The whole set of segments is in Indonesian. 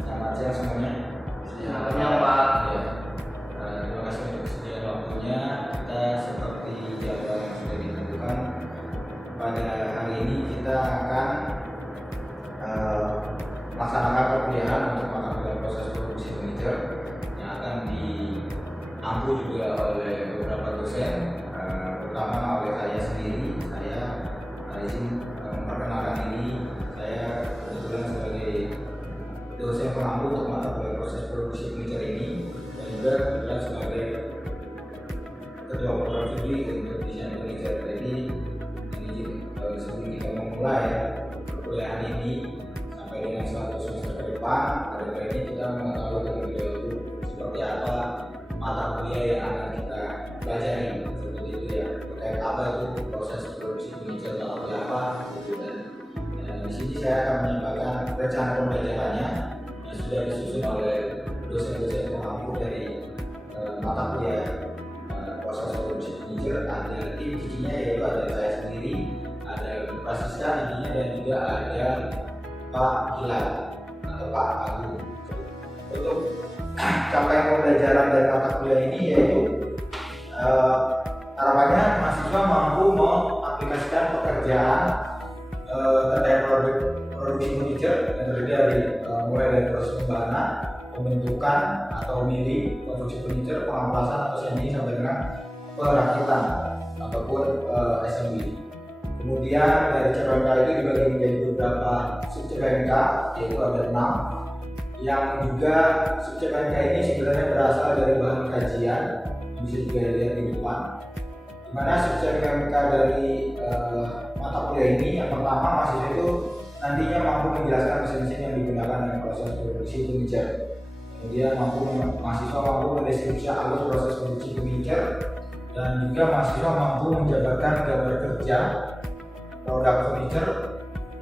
Selamat siang semuanya. Siang Pak. Ya, terima kasih untuk kesediaan waktunya. Kita seperti jadwal yang sudah ditentukan, pada hari ini kita akan melaksanakan perkuliahan untuk mata kuliah proses produksi furniture yang akan diampu juga oleh beberapa dosen, terutama oleh saya sendiri. Saya izin memperkenalkan diri. Saya kebetulan sebagai dosen pengampu untuk mata kuliah proses produksi furniture ini, dan juga kebetulan sebagai ketua program studi untuk desain furniture. Jadi sebelum kita memulai perkuliahan ini sampai dengan 1 semester ke depan, pada kali ini kita mengetahui terlebih dahulu seperti apa mata kuliah yang akan kita pelajari, seperti itu ya, terkait apa itu proses produksi furniture atau apa gitu. Dan di sini saya akan menyampaikan rencana pembelajarannya yang sudah disusun oleh dosen-dosen pengampu dari mata kuliah proses produksi furniture. Ada tim giginya, yaitu ada saya sendiri, ada Pak Siska giginya, dan juga ada Pak Hilal atau Pak Agung. Untuk capaian pembelajaran dari mata kuliah ini yaitu harapannya mahasiswa mampu mengaplikasikan pekerjaan terkait produksi furniture yang terdiri dari mulai dari proses pembahanan, pembentukan atau milih konstruksi furniture, pengaplasan atau semi, sampai dengan perakitan ataupun assembly. Kemudian dari CPMK itu dibagi menjadi beberapa sub CPMK, yaitu ada 6, yang juga sub CPMK ini sebenarnya berasal dari bahan kajian, bisa juga dilihat di depan. Dimana sub CPMK dari mata kuliah ini, yang pertama mahasiswa itu nantinya mampu menjelaskan mesin-mesin yang digunakan dalam proses produksi furniture. Kemudian mahasiswa mampu mendeskripsikan alur proses produksi furniture, dan juga mahasiswa mampu menjabarkan gambar kerja produk furniture.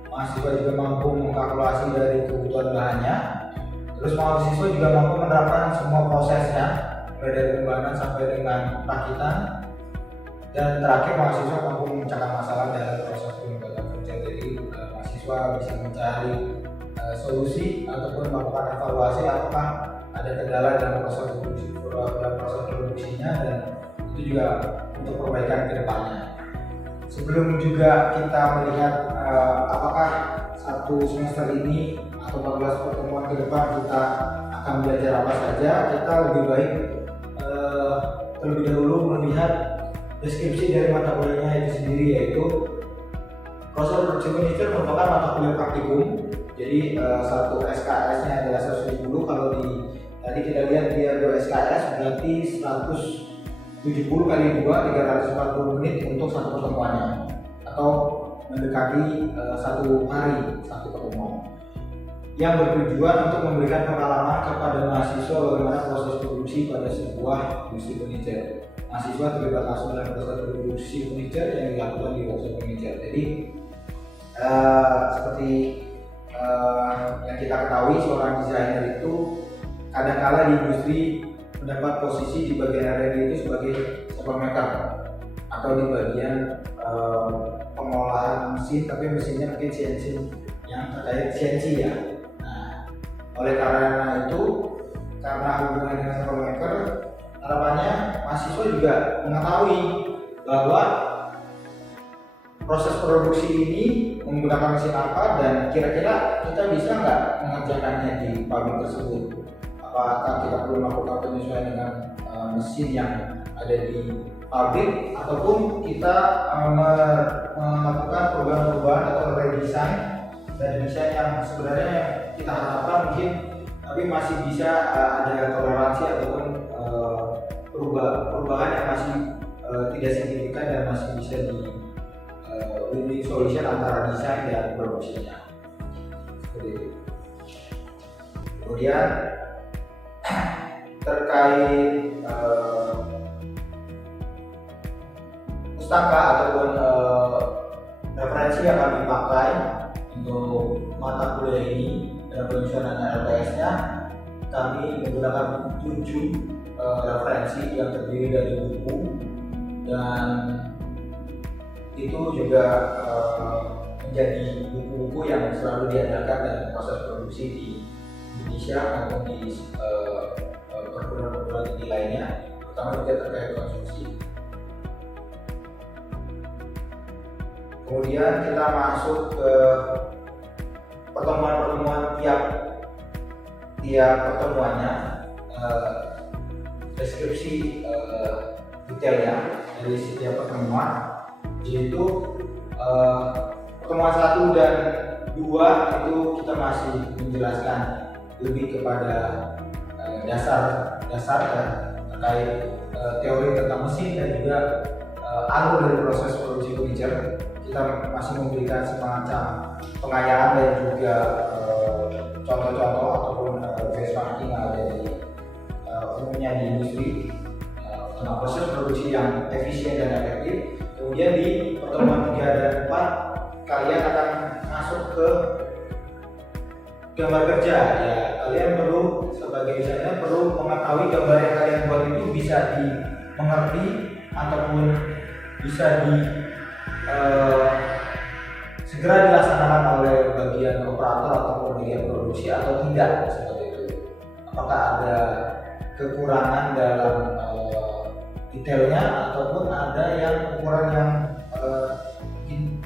Mahasiswa juga mampu mengkalkulasi dari kebutuhan bahannya. Terus mahasiswa juga mampu menerapkan semua prosesnya, mulai dari pembahanan sampai dengan perakitan. Dan terakhir, mahasiswa mampu memecahkan masalah dalam proses pembuatan furniture. Jadi mahasiswa bisa mencari solusi ataupun melakukan evaluasi apakah ada kendala dalam proses produksinya, dan itu juga untuk perbaikan ke depannya. Sebelum juga kita melihat apakah 1 semester ini atau 14 pertemuan ke depan kita akan belajar apa saja, kita lebih baik terlebih dahulu melihat deskripsi dari mata kuliahnya itu sendiri, yaitu proses produksi furniture merupakan mata kuliah praktikum. Jadi satu SKS-nya adalah 110. Kalau tadi kita lihat dia 2 SKS, berarti 170 kali 2, 340 menit untuk satu pertemuannya, atau mendekati 1 hari 1 pertemuan, yang bertujuan untuk memberikan pengalaman kepada mahasiswa bagaimana proses produksi pada sebuah industri furniture. Mahasiswa terlibat langsung dalam proses produksi furniture yang dilakukan di workshop furniture. Jadi seperti yang kita ketahui, seorang desainer itu kadang-kala di industri mendapat posisi di bagian R&D itu sebagai supermarket atau di bagian pengolahan mesin, tapi mesinnya mungkin CNC, yang terkait CNC ya. Nah, oleh karena itu, karena hubungan dengan supermarket, harapannya mahasiswa juga mengetahui bahwa proses produksi ini menggunakan mesin apa, dan kira-kira kita bisa nggak mengerjakannya di pabrik tersebut. Apakah kita perlu melakukan penyesuaian dengan mesin yang ada di pabrik, ataupun kita melakukan perubahan-perubahan atau redesign dari desain yang sebenarnya kita harapkan mungkin, tapi masih bisa ada toleransi ataupun perubahan yang masih tidak signifikan dan masih bisa di win-win solution antara desain dan produksinya. Seperti itu. Kemudian terkait pustaka ataupun referensi yang kami pakai untuk mata kuliah ini dalam penyusunan LPS-nya, kami menggunakan 7 referensi yang terdiri dari buku, dan itu juga menjadi buku-buku yang selalu diandalkan dalam proses produksi di Indonesia maupun di perguruan tinggi lainnya, terutama juga terkait konsumsi. Kemudian kita masuk ke pertemuan-pertemuan tiap pertemuannya, deskripsi detailnya dari setiap pertemuan, yaitu pertemuan 1 dan 2 itu kita masih menjelaskan lebih kepada dasar terkait teori tentang mesin dan juga alur dari proses produksi furniture. Kita masih memberikan semacam pengayaan dan juga contoh-contoh ataupun benchmarking yang ada di umumnya di industri tentang proses produksi yang efisien dan efektif. Kemudian di pertemuan 3 dan 4 kalian akan masuk ke gambar kerja. Ya, kalian perlu sebagai desainer perlu mengetahui gambar yang kalian buat itu bisa dimengerti ataupun bisa segera dilaksanakan oleh bagian operator ataupun bagian produksi atau tidak, seperti itu. Apakah ada kekurangan dalam detailnya ataupun ada yang ukuran yang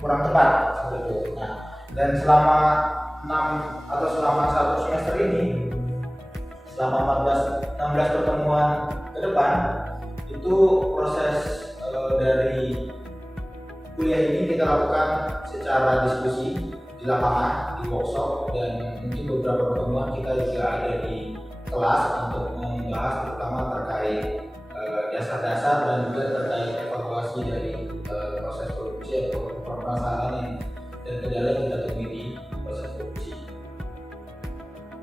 kurang tepat, seperti itu. Nah, dan selama 1 semester ini, selama 16 pertemuan ke depan, itu proses dari kuliah ini kita lakukan secara diskusi di lapangan, di workshop, dan mungkin beberapa pertemuan kita juga ada di kelas untuk membahas terutama terkait dasar-dasar dan juga terkait evaluasi dari proses produksi atau permasalahan dan kendala yang kita temui di proses produksi.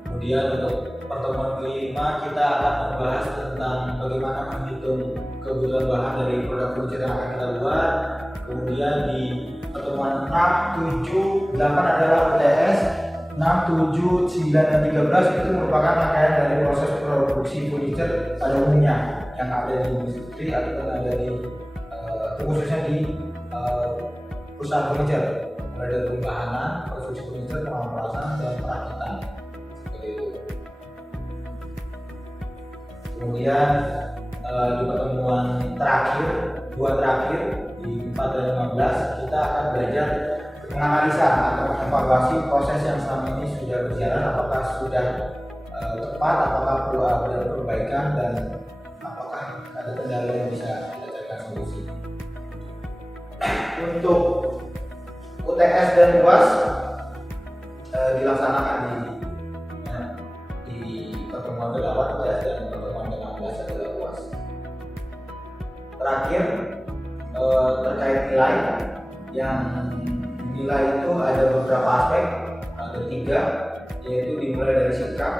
Kemudian untuk pertemuan kelima kita akan membahas tentang bagaimana menghitung kebutuhan bahan dari produk furniture yang akan kita buat. Kemudian di pertemuan 6, 7, 8 adalah UTS. 6, 7, 9, dan 13 itu merupakan rangkaian dari proses produksi furniture pada umumnya yang ada di industri ataupun ada di khususnya di perusahaan furniture, mulai dari pembahanan, produksi furniture, pengemasan, dan perakitan, seperti itu. Kemudian di pertemuan terakhir, 2 terakhir di 4 dan 15 kita akan belajar menganalisa atau mengevaluasi proses yang selama ini sudah berjalan, apakah sudah tepat, apakah perlu ada perbaikan, dan apakah ada kendala yang bisa kita carikan solusi. Untuk UTS dan UAS dilaksanakan di pertemuan ke-8 UTS dan pertemuan ke-16 adalah UAS. Terakhir terkait nilai, yang nilai itu ada beberapa aspek, ada 3, yaitu dimulai dari sikap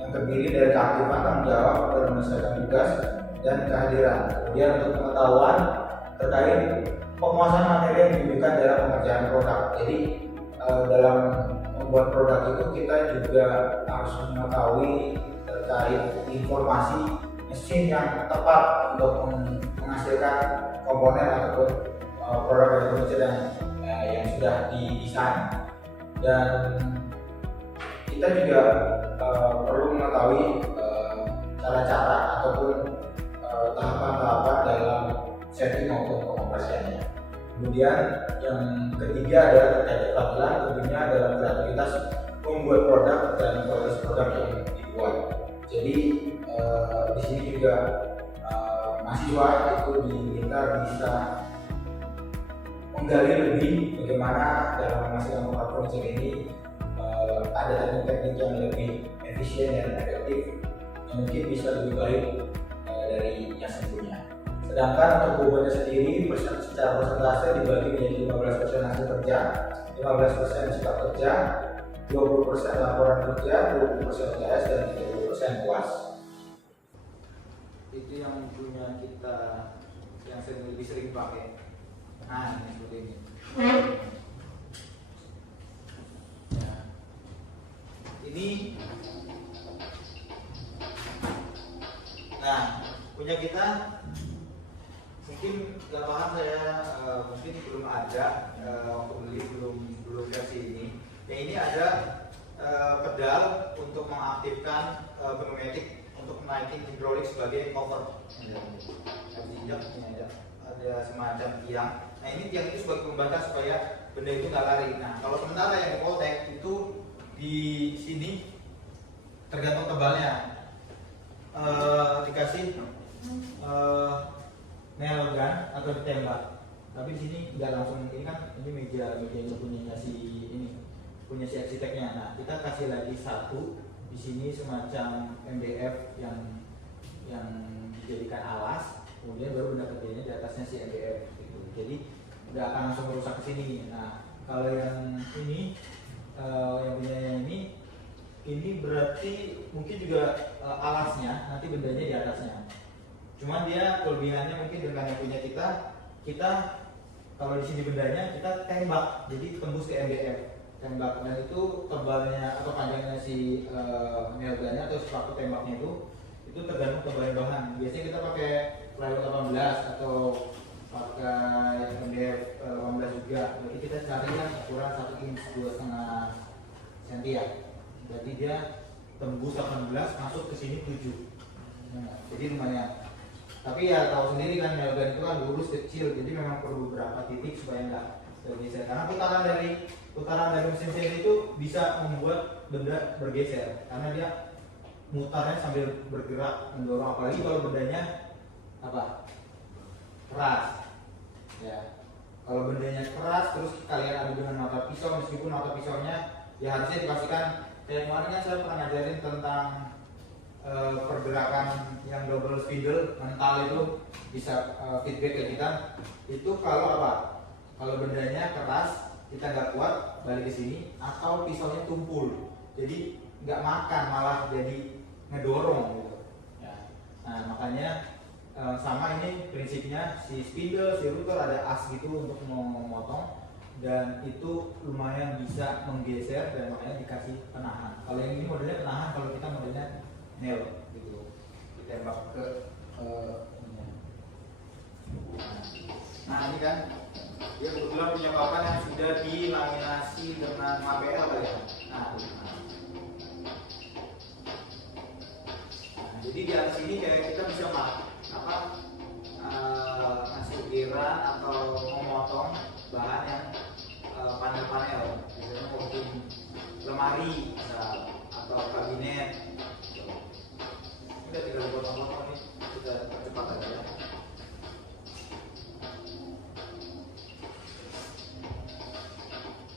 yang terdiri dari keaktifan, tanggung jawab dalam menyelesaikan tugas, dan kehadiran. Kemudian untuk pengetahuan terkait penguasaan materi yang dibutuhkan dalam pengerjaan produk. Jadi dalam membuat produk itu kita juga harus mengetahui terkait informasi mesin yang tepat untuk menghasilkan komponen ataupun produk dari furniture yang sudah didesain, dan kita juga perlu mengetahui cara-cara ataupun tahapan-tahapan dalam setting maupun pengoperasiannya. Kemudian yang ketiga adalah terkait keterampilan, tentunya dalam kreativitas membuat produk dan kualitas produk yang dibuat. Jadi di sini juga mahasiswa itu diminta bisa menggali lebih bagaimana dalam menghasilkan produk furniture ini ada teknik-teknik yang lebih efisien dan efektif yang mungkin bisa lebih baik dari yang sebelumnya. Sedangkan untuk bobotnya sendiri secara persentase dibagi menjadi 15% hasil kerja, 15% sikap kerja, 20% laporan kerja, 20% UTS, dan 30% puas. Itu yang punya kita yang lebih sering pakai. Nah, ini seperti ini. Ya. Ini nah, punya kita mungkin gak paham saya, mungkin belum ada waktu beli belum versi ini. Ya, ini ada pedal untuk mengaktifkan pneumatik untuk menaikin hidrolik sebagai cover. Injak, ini ada semacam tiang. Nah ini tiang itu sebagai pembatas supaya benda itu nggak lari. Nah kalau sementara yang di Voltec itu di sini tergantung tebalnya. Dikasih nail gun atau ditembak. Tapi di sini nggak langsung, ini kan ini meja yang punya si ini, punya si arsiteknya. Nah kita kasih lagi satu di sini semacam MDF yang dijadikan alas, kemudian baru benda kerjanya di atasnya si MDF gitu. Jadi nggak akan langsung merusak ke sini. Nah kalau yang ini yang punya ini berarti mungkin juga alasnya nanti bendanya di atasnya. Cuman dia kelebihannya mungkin dengan yang punya kita kalau di sini bendanya kita tembak, jadi tembus ke MDF tembak, dan itu tebalnya atau panjangnya si nailgunnya atau si paku tembaknya itu tergantung tebalnya bahan. Biasanya kita pakai plywood 18 atau pakai MDF 18 juga. Berarti kita cari yang ukuran 1 inch 2,5 cm ya. Berarti dia tembus 18 masuk ke sini 7. Nah, jadi lumayan. Tapi ya tahu sendiri kan nailgun itu kan lurus kecil, jadi memang perlu beberapa titik supaya nggak tergeser. Karena putaran dari mesin seri itu bisa membuat benda bergeser karena dia mutarnya sambil bergerak mendorong, apalagi kalau bendanya keras ya. Kalau bendanya keras terus kalian adu dengan mata pisau, meskipun mata pisaunya ya harusnya dipastikan. Kayak kemarin kan saya pernah ngajarin tentang pergerakan yang double spindle mental itu bisa feedback ke kita. Itu kalau kalau bendanya keras kita nggak kuat balik ke sini, atau pisaunya tumpul jadi nggak makan malah jadi ngedorong gitu ya. Nah makanya sama ini prinsipnya, si spindle, si router ada as gitu untuk memotong, dan itu lumayan bisa menggeser dan makanya dikasih penahan. Kalau yang ini modelnya penahan, kalau kita modelnya nail gitu, ditembak ke nah ini kan dia kebetulan punya papan yang sudah dilaminasi dengan APL kali ya. Jadi di atas ini kayak kita bisa ngasih ukiran atau memotong bahan yang panel-panel, misalnya mungkin lemari atau kabinet. Kita tinggal potong-potong nih, kita cepat aja ya.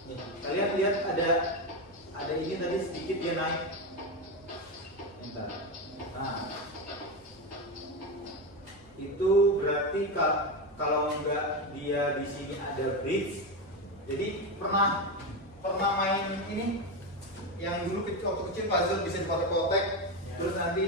Nih, kalian lihat ada ini tadi sedikit dia naik. Bentar. Nah, itu berarti kalau enggak dia di sini ada bridge. Jadi pernah main ini yang dulu waktu kecil puzzle bisa dipakai Voltec, terus nanti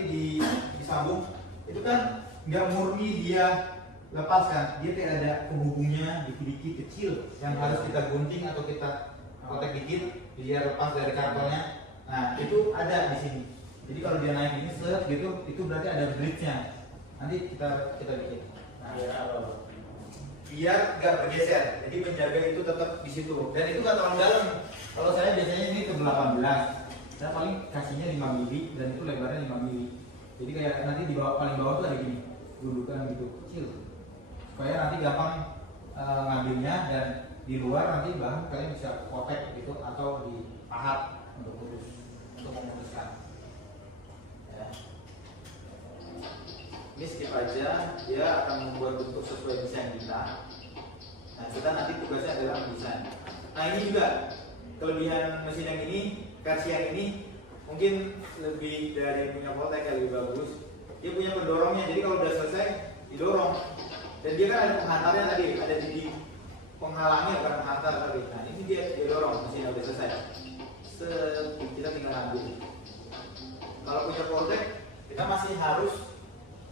disambung. Itu kan nggak murni dia lepas kan, dia kayak ada penghubungnya dikit-dikit kecil yang harus kita gunting atau kita Voltec dikit biar lepas dari kartonnya. Nah itu ada di sini. Jadi kalau dia naik ini set gitu, itu berarti ada bridge-nya. Nanti kita bikin. Nah, biar nggak bergeser, jadi menjaga itu tetap di situ, dan itu nggak terlalu dalam. Kalau saya biasanya ini ke 18, saya paling kasihnya 5 mili dan itu lebarnya 5 mili. Jadi kayak nanti di bawah, paling bawah tuh ada gini, dudukan gitu kecil, supaya nanti gampang ngambilnya, dan di luar nanti bahan kalian bisa potek gitu atau dipahat untuk memutuskan. Ya. Ini skip aja, dia akan membuat bentuk sesuai desain kita. Nah kita nanti tugasnya adalah mendesain. Nah ini juga kelebihan mesin yang ini, versi yang ini mungkin lebih dari punya Voltec yang lebih bagus. Dia punya pendorongnya, jadi kalau udah selesai didorong. Dan dia kan ada penghantarnya tadi, ada di penghalangnya bukan penghantar tadi. Nah ini dia dorong, mesinnya udah selesai. Kita tinggal ambil. Kalau punya Voltec kita masih harus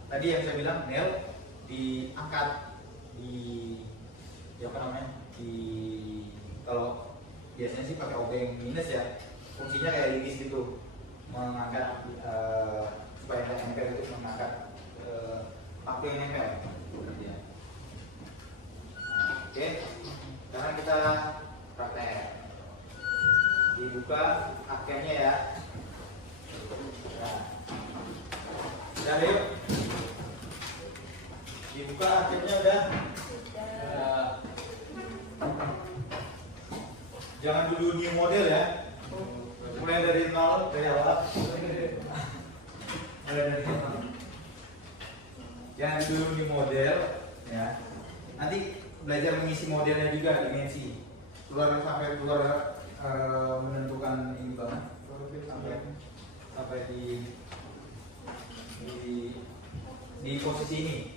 tadi yang saya bilang nail diangkat kalau biasanya sih pakai obeng minus ya, fungsinya kayak liris gitu, mengangkat supaya nggak nempel, itu mengangkat paku yang nempel. Oke, sekarang kita praktek, dibuka akhirnya ya. Nah, udah yuk. Dibuka akhirnya udah. Jangan dulu new model ya. Mulai dari nol dari awal. Mulai dari nol. Jangan dulu new model ya. Nanti belajar mengisi modelnya juga dimensi. Keluar sampai keluar menentukan ini banget. Sampai di posisi ini.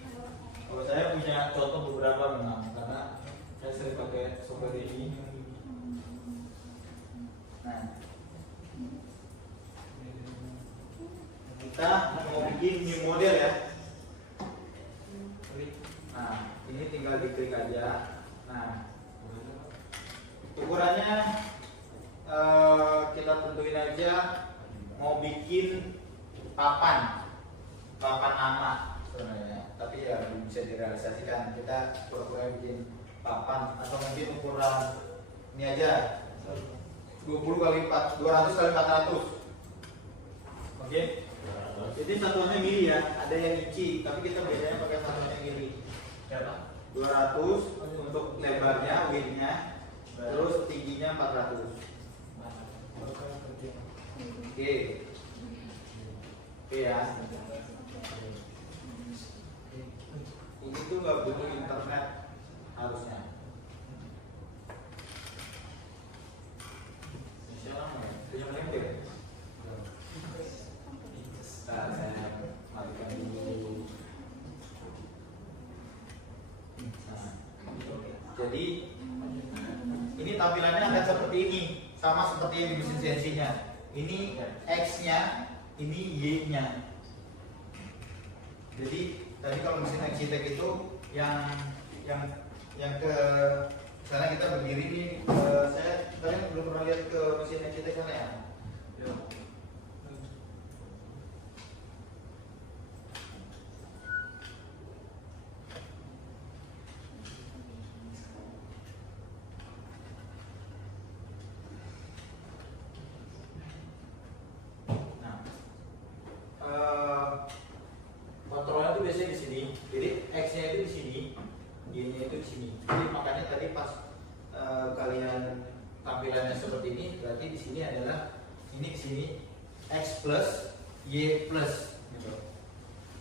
Kalau saya punya contoh beberapa memang karena saya sering pakai software ini. Nah, kita mau bikin new model ya. Nah, ini tinggal diklik aja. Nah, ukurannya kita tentuin aja mau bikin papan nama sebenarnya, tapi ya belum bisa direalisasikan. Kita pura-pura bikin papan atau mungkin ukuran ini aja 20 kali 200 kali 400. Oke. Jadi satuannya mili ya, ada yang inci, tapi kita biasanya pakai satuannya mili. 200 untuk lebarnya, widthnya, terus tingginya 400. Oke. Oke ya. Ini tuh nggak butuh internet harusnya. Punya lempel. Nah, saya matikan dulu. Nah, jadi ini tampilannya akan seperti ini, sama seperti yang di mesin CNC-nya. Ini X-nya, ini Y-nya. Jadi tadi kalau mesin X-Tech itu yang ke misalnya kita berdiri nih, kalian belum pernah lihat ke mesin X-Tech sana ya? Kontrolnya itu biasanya di sini. Jadi X-nya itu di sini, Y-nya itu di sini. Jadi makanya tadi pas kalian tampilannya seperti ini, berarti di sini adalah ini di sini X plus Y plus gitu.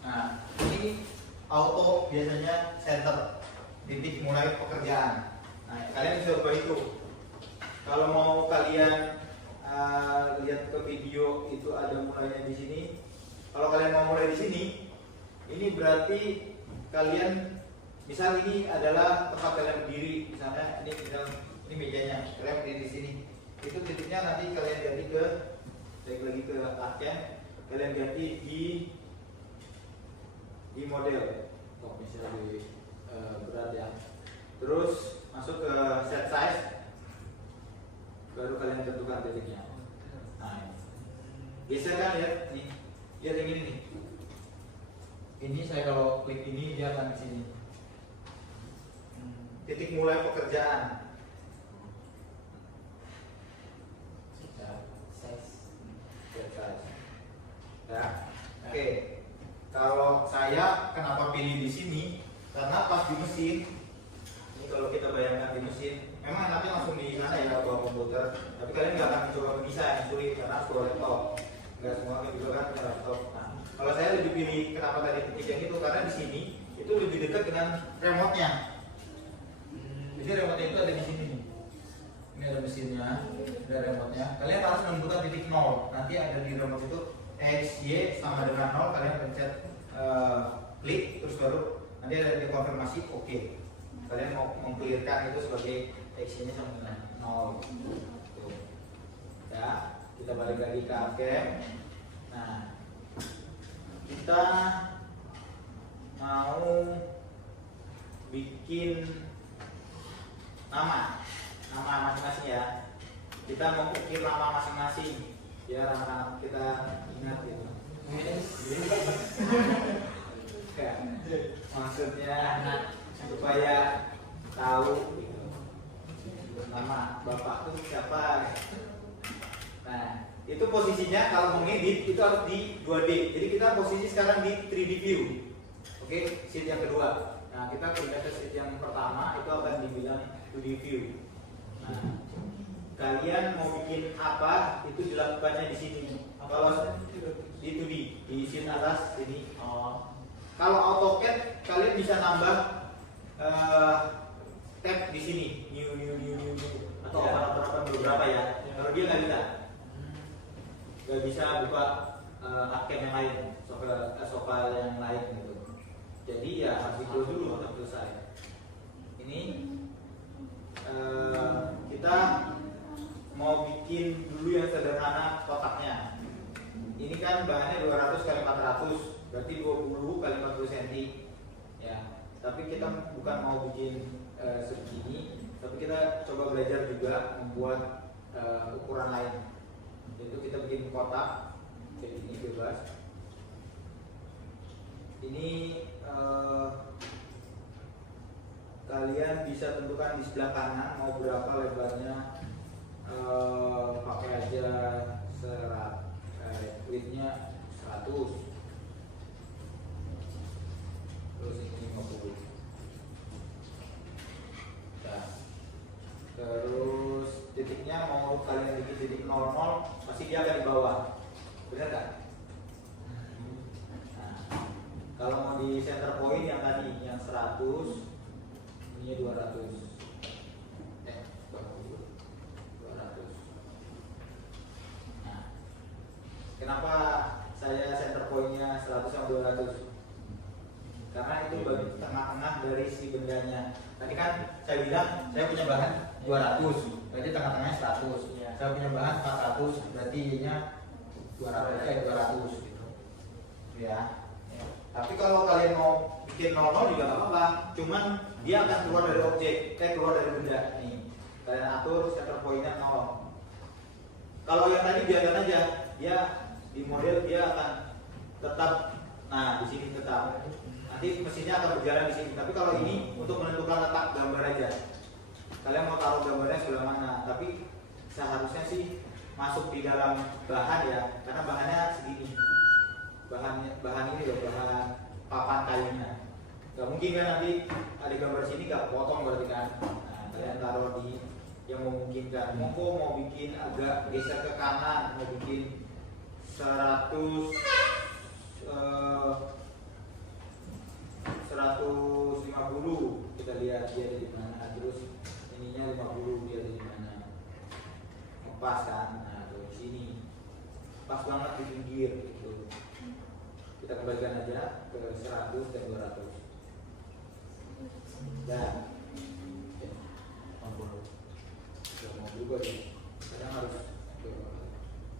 Nah, ini auto biasanya center titik mulai pekerjaan. Nah, kalian bisa ubah itu. Kalau mau kalian lihat ke video itu ada mulainya di sini. Kalau kalian mau mulai di sini, ini berarti kalian misal ini adalah tempat kalian berdiri, misalnya ini mejanya, kalian berdiri di sini. Itu titiknya nanti kalian ganti ke balik lagi ke akhir, kalian ganti di model. Oh, misalnya di berat ya. Terus masuk ke set size, baru kalian tentukan titiknya. Nah, geser kan lihat nih, lihat yang ini nih. Ini saya kalau klik ini dia akan ke sini. Titik mulai pekerjaan. Ya. Oke. Kalau saya kenapa pilih di sini? Karena pas di mesin, ini kalau kita bayangkan di mesin, memang enaknya langsung di sana ya bawa komputer. Tapi kalian nggak akan mencoba bisa yang sulit karena harus bawa laptop. Nggak semua kan juga kan punya laptop. Nah, kalau saya lebih pilih kenapa tadi titik yang itu karena di sini itu lebih dekat dengan remote-nya. Jadi remote-nya itu ada di sini nih. Ini ada mesinnya, ada remote-nya. Kalian harus menentukan titik 0. Nanti ada di remote itu X, Y sama dengan 0. Kalian pencet klik terus baru nanti ada di konfirmasi oke. Kalian mau mengklirkan itu sebagai X-nya sama dengan 0. Tuh. Ya, kita balik lagi ke AutoCAD. Nah, kita mau bikin nama masing-masing ya. Kita mau bikin nama masing-masing biar anak-anak kita ingat gitu. Maksudnya supaya tahu gitu. Nama bapak itu siapa. Nah, posisinya kalau mengedit itu harus di 2D. Jadi kita posisi sekarang di 3D view. Oke, sheet yang kedua. Nah, kita pindah ke sheet yang pertama itu akan dibilang 2D view. Nah, kalian mau bikin apa itu dilakukannya di sini. Kalau di 2D di sheet atas ini. Kalau AutoCAD kalian bisa nambah tab di sini, new atau apa beberapa ya. Kalau dia nggak bisa buka arcade yang lain, sofa yang lain gitu. Jadi ya harus di close dulu untuk selesai. Ini kita mau bikin dulu yang sederhana kotaknya. Ini kan bahannya 200 kali 400, berarti 20 kali 40 cm. Ya, tapi kita bukan mau bikin segini, tapi kita coba belajar juga membuat ukuran lain. Yaitu kita bikin kotak, jadi ini bebas. Ini kalian bisa tentukan di sebelah kanan mau berapa lebarnya, pakai aja widthnya 100, terus ini 50. Nah, terus titiknya mau kalian bikin titik 00, pasti dia akan di bawah, benar kan? Nah, kalau mau di center point yang tadi yang 100, ini 200. 200. Nah, kenapa saya center pointnya 100 sama 200? Karena itu bagi tengah-tengah dari si bendanya. Tadi kan saya bilang saya punya bahan 200, berarti tengah-tengahnya 100. Saya punya bahan 400, berarti ininya 200 gitu. Ya. Tapi kalau kalian mau bikin 00 juga nggak apa-apa. Cuman dia akan keluar dari objek, keluar dari benda. Nih, kalian atur center pointnya 0. Kalau yang tadi biarkan aja, dia di model dia akan tetap, nah di sini tetap. Nanti mesinnya akan berjalan di sini. Tapi kalau ini untuk menentukan letak gambar aja. Kalian mau taruh gambarnya sebelah mana? Tapi seharusnya sih masuk di dalam bahan ya, karena bahannya segini. Bahan ini loh, bahan papan kayunya. Gak mungkin kan nanti ada gambar sini gak potong berarti kan. Nah, kalian taruh di yang memungkinkan. Mau bikin agak geser ke kanan, mau bikin 150, kita lihat dia ada di mana. Terus ininya 50, dia ada di mana. Pas kan? Nah, tuh di sini. Pas banget di pinggir gitu. Kita kembalikan aja ke 100 dan 200. Dan mau berubah sih. Kadang harus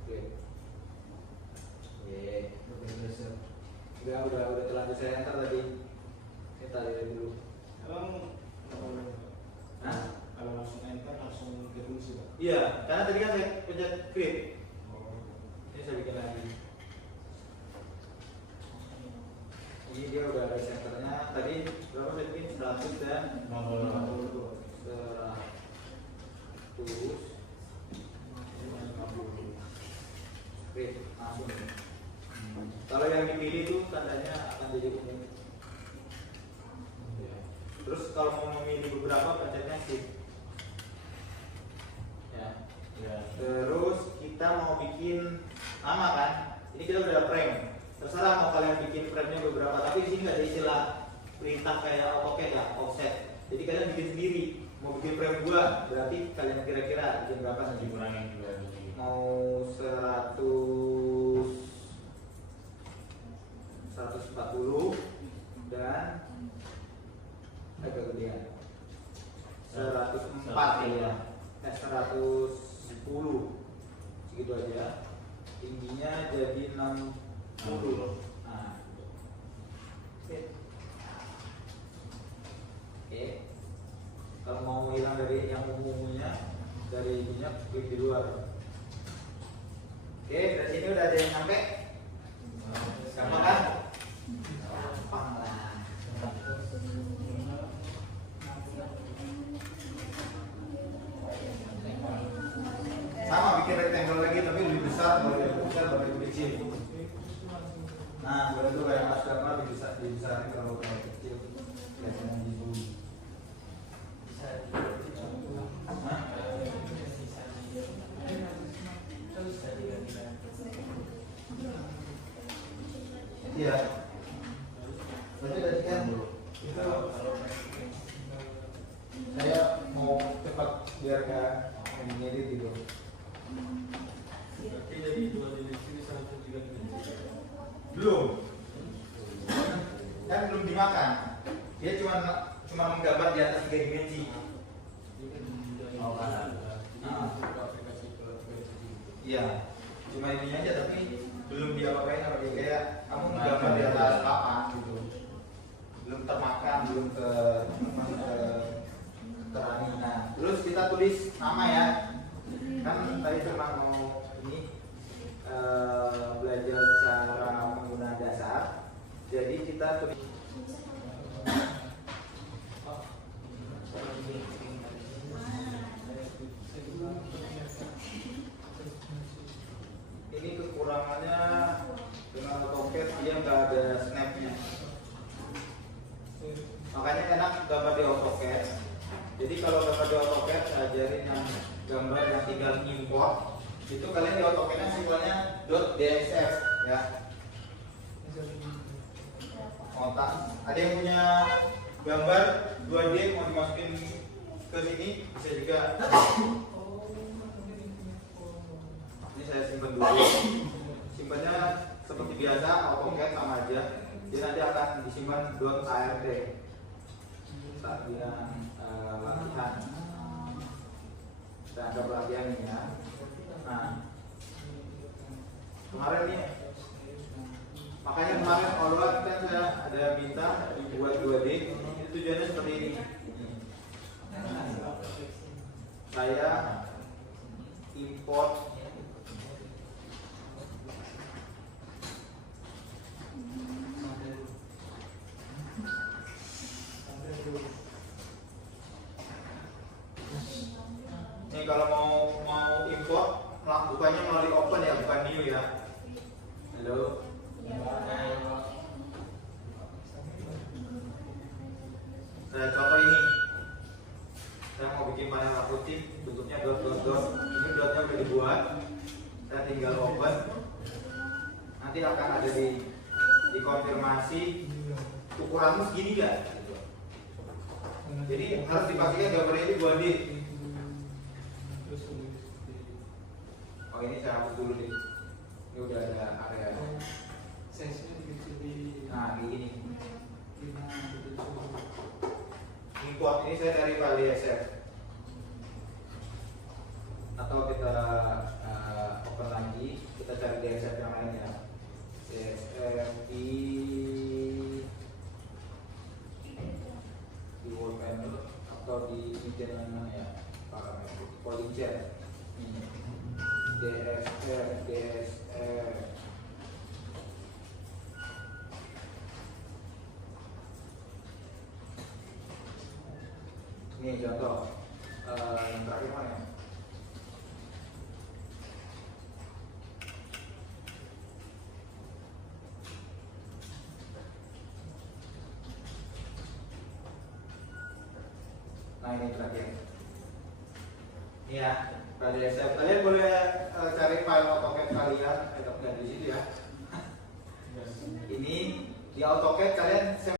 oke. Udah terlanjur saya enter tadi. Kita lihat dulu. Kalau langsung enter langsung ke fungsi, Pak? Iya, karena tadi kan saya pencet create. Ini saya bikin lagi. Ini dia udah ada senternya. Tadi berapa saya bikin? 100 dan 50. 100 50. Create langsung. Kalau yang dipilih itu tandanya akan jadi umum. Terus kalau mau memilih beberapa pencetnya shift. Ya. Terus kita mau bikin nama kan? Ini kita udah ada frame. Terserah mau kalian bikin frame-nya beberapa, tapi di sini nggak ada istilah perintah kayak AutoCAD ya, offset. Jadi kalian bikin sendiri. Mau bikin frame 2, berarti kalian kira-kira bikin berapa nanti? Kurangin 2 biji. Mau 140 dan agak gedean 104 ya, 110 segitu aja. Tingginya jadi 60. Nah, oke. Kalau mau hilang dari yang umumnya, dari ininya klik di luar. Oke, dari sini udah ada yang sampai. Sama kan? Gampang lah. Sama bikin rectangle lagi tapi lebih besar. besar baru kecil. Nah, bentuk kayak mas gambar dibesarin kalau terlalu kecil biasanya dibully. Iya. Berarti tadi kan itu saya mau cepat biar nggak ngedit gitu. Jadi 2 dimensi bisa untuk 3 dimensi. Belum. Kan belum dimakan. Dia cuma menggambar di atas 3 dimensi. Oh, kan. Iya. Cuma ini aja tapi belum diapa-apain apa dia kayak kamu menggambar di atas papan gitu. Belum termakan, belum terani. Nah, terus kita tulis nama ya. Kan tadi cuma mau ini belajar cara menggunakan dasar. Jadi kita tulis ini kekurangannya dengan AutoCAD dia nggak ada snapnya. Makanya enak gambar di AutoCAD. Jadi kalau gambar di AutoCAD saya ajarin yang gambar yang tinggal import itu kalian di AutoCAD-nya simbolnya .dsf ya. Otak. Ada yang punya gambar 2D mau dimasukin ke sini bisa juga. Ini saya simpan dulu. Simpannya seperti biasa AutoCAD sama aja. Dia nanti akan disimpan .art saat dia latihan. Kita anggap latihan ini ya. Nah, kemarin nih, makanya kemarin online kan saya ada minta dibuat 2D. Itu tujuannya seperti ini. Saya import ini kalau mau import bukannya melalui open ya, bukan new ya. Halo. Saya contoh ini. Saya mau bikin panel putih, bentuknya dot. Ini dotnya udah dibuat. Saya tinggal open. Nanti akan ada dikonfirmasi ukuranmu segini gak? Jadi harus dipastikan gambarnya ini 2D. Oh ini saya hapus dulu deh. Ini udah ada area. Size-nya dikecil di Nah kayak gini. Import ini saya dari file DSF. Atau kita open lagi, kita cari DSF yang lainnya. DSF di wall panel atau di media yang mana ya? Parameter polyjet. Ini DSF. Ini contoh yang terakhir mana? Nah ini terakhir. Iya, pada DSF. Kalian boleh cari file AutoCAD kalian, tapi nggak di situ ya. Ini di AutoCAD kalian